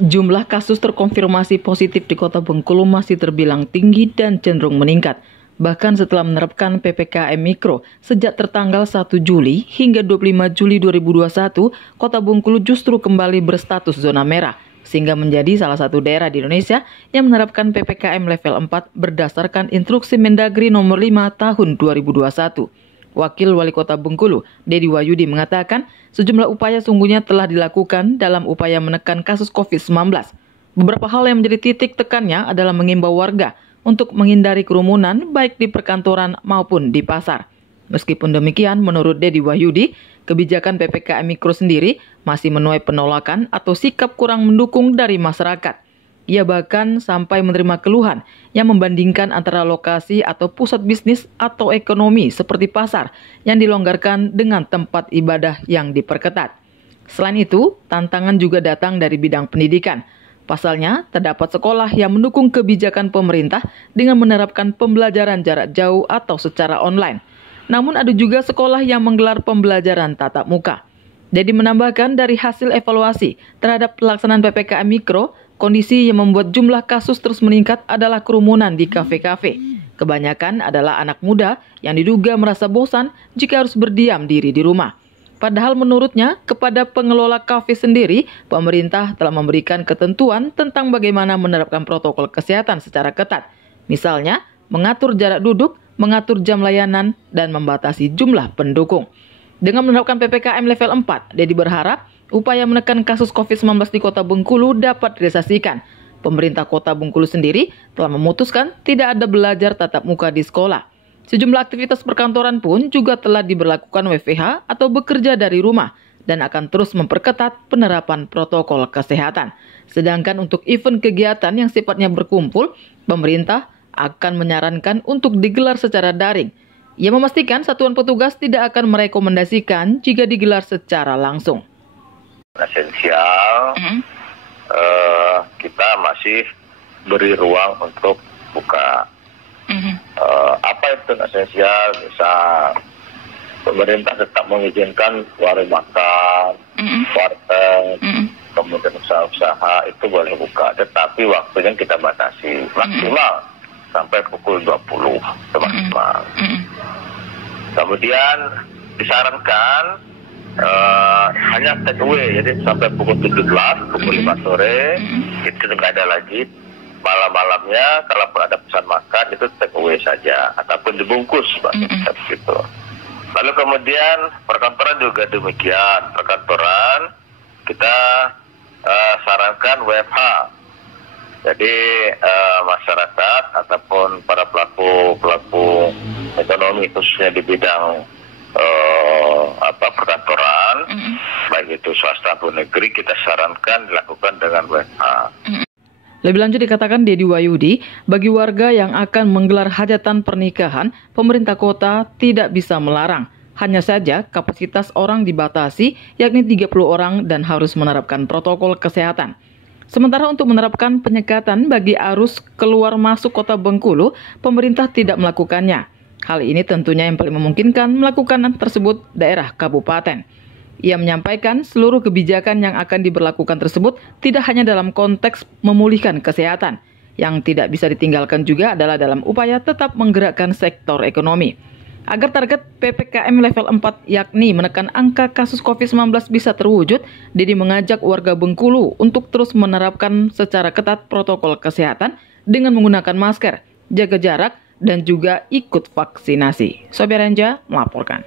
Jumlah kasus terkonfirmasi positif di Kota Bengkulu masih terbilang tinggi dan cenderung meningkat. Bahkan setelah menerapkan PPKM Mikro sejak tertanggal 1 Juli hingga 25 Juli 2021, Kota Bengkulu justru kembali berstatus zona merah, sehingga menjadi salah satu daerah di Indonesia yang menerapkan PPKM level 4 berdasarkan Instruksi Mendagri nomor 5 tahun 2021. Wakil Wali Kota Bengkulu, Dedi Wahyudi mengatakan sejumlah upaya sungguhnya telah dilakukan dalam upaya menekan kasus COVID-19. Beberapa hal yang menjadi titik tekannya adalah mengimbau warga untuk menghindari kerumunan baik di perkantoran maupun di pasar. Meskipun demikian, menurut Dedi Wahyudi, kebijakan PPKM Mikro sendiri masih menuai penolakan atau sikap kurang mendukung dari masyarakat. Ia bahkan sampai menerima keluhan yang membandingkan antara lokasi atau pusat bisnis atau ekonomi seperti pasar yang dilonggarkan dengan tempat ibadah yang diperketat. Selain itu, tantangan juga datang dari bidang pendidikan. Pasalnya, terdapat sekolah yang mendukung kebijakan pemerintah dengan menerapkan pembelajaran jarak jauh atau secara online. Namun ada juga sekolah yang menggelar pembelajaran tatap muka. Jadi menambahkan dari hasil evaluasi terhadap pelaksanaan PPKM Mikro, kondisi yang membuat jumlah kasus terus meningkat adalah kerumunan di kafe-kafe. Kebanyakan adalah anak muda yang diduga merasa bosan jika harus berdiam diri di rumah. Padahal menurutnya, kepada pengelola kafe sendiri, pemerintah telah memberikan ketentuan tentang bagaimana menerapkan protokol kesehatan secara ketat. Misalnya, mengatur jarak duduk, mengatur jam layanan, dan membatasi jumlah pendukung. Dengan menerapkan PPKM level 4, Dedi berharap upaya menekan kasus COVID-19 di Kota Bengkulu dapat direalisasikan. Pemerintah Kota Bengkulu sendiri telah memutuskan tidak ada belajar tatap muka di sekolah. Sejumlah aktivitas perkantoran pun juga telah diberlakukan WFH atau bekerja dari rumah dan akan terus memperketat penerapan protokol kesehatan. Sedangkan untuk event kegiatan yang sifatnya berkumpul, pemerintah akan menyarankan untuk digelar secara daring. Ia memastikan satuan petugas tidak akan merekomendasikan jika digelar secara langsung. Esensial, kita masih beri ruang untuk buka. Apa itu esensial? Misal pemerintah tetap mengizinkan warung makan, warteg, kemudian usaha-usaha itu boleh buka, tetapi waktunya kita batasi maksimal sampai pukul 20 maksimal. Kemudian disarankan hanya take away, jadi sampai pukul 17, pukul 5 sore itu tidak ada lagi. Malam-malamnya kalaupun ada pesan makan itu take away saja ataupun dibungkus, gitu. Lalu kemudian perkantoran juga demikian. Perkantoran kita sarankan WFH. Jadi masyarakat ataupun para pelaku ekonomi khususnya di bidang perkantoran, baik itu swasta atau negeri, kita sarankan dilakukan dengan WFH. Lebih lanjut dikatakan Dedi Wahyudi, bagi warga yang akan menggelar hajatan pernikahan, pemerintah kota tidak bisa melarang. Hanya saja kapasitas orang dibatasi, yakni 30 orang dan harus menerapkan protokol kesehatan. Sementara untuk menerapkan penyekatan bagi arus keluar masuk Kota Bengkulu, pemerintah tidak melakukannya. Hal ini tentunya yang paling memungkinkan melakukan tersebut daerah kabupaten. Ia menyampaikan seluruh kebijakan yang akan diberlakukan tersebut tidak hanya dalam konteks memulihkan kesehatan. Yang tidak bisa ditinggalkan juga adalah dalam upaya tetap menggerakkan sektor ekonomi. Agar target PPKM level 4 yakni menekan angka kasus COVID-19 bisa terwujud, Dedi mengajak warga Bengkulu untuk terus menerapkan secara ketat protokol kesehatan dengan menggunakan masker, jaga jarak, dan juga ikut vaksinasi. Sobiaranja melaporkan.